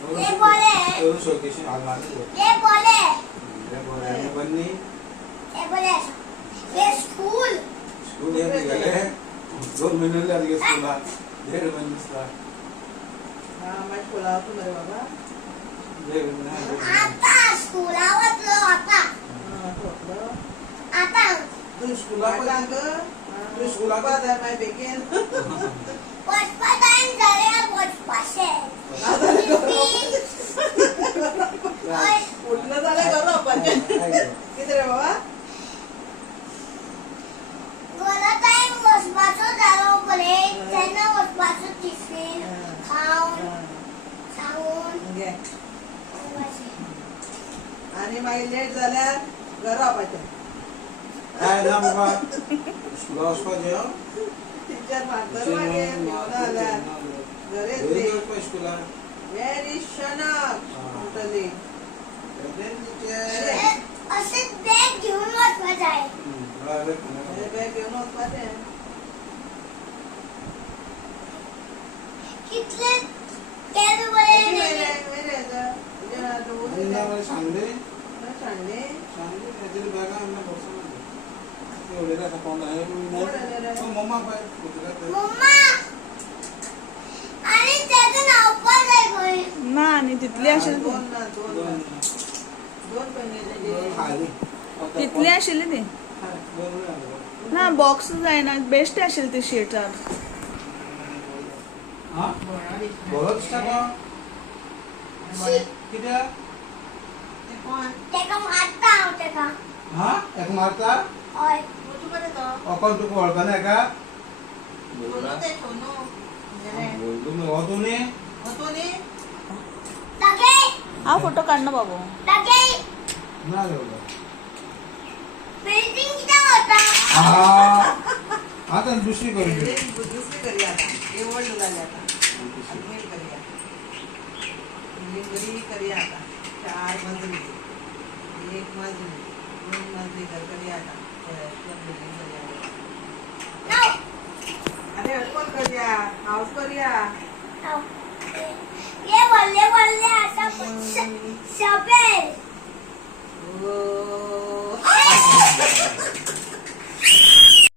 ये बोले शोकेशन अलमारी ये बोले बन्नी ये बोले ये स्कूल ये निघाले 2 महिने लागले स्कूलला 1.5 महिने मैं खोला तो मेरे बाबा आता स्कूल आवतलो आता आता तू स्कूलला तू स्कूलला बादा मैं बेगेन पचपा टाइम झाले पचपाशे उठणं झालं करू आपण किती रे बाबा गोला टाइम बसपाचो झालो बरे त्यांना बसपाचो टिफिन खाऊन सांगून घे आणि मागे लेट झाल्यार घरा वापायचें काय ना बाबा स्कूलला वचपाचें टीचर मारता मागे घेऊन आल्यार घरा येतली स्कूलला व्हेरी शनक टोटली असे बॅग घेऊन बसपाच आहे बॅग घेऊन वचपाचें कितले केले बरे सांगले सांडले त्याची बॅगा एवढे अकाउंट आहे मम्मा मम्मा आणि त्याचं नाव पण आहे ना आणि तिथली असेल ती दोन पहिले तिथली असेल ती ना बॉक्स जायना बेस्ट असेल ती शीट बोलत किती त्याका मारता त्याका हा एक मारता ओय अकल तू ओळखा नाही का तुम्ही होतो नी लगे हा फोटो काढ ना बाबू लगे ना बिल्डिंग किती होता आता दुसरी करू दुसरी करूया आता हे ओल्ड झाले आता अजून करूया घरी करूया आता 4 मजली 1 मजली 2 मजली घर करूया आता अरे कोण करूया हाऊस करूया ये बोलले बोलले असा सफेद ओ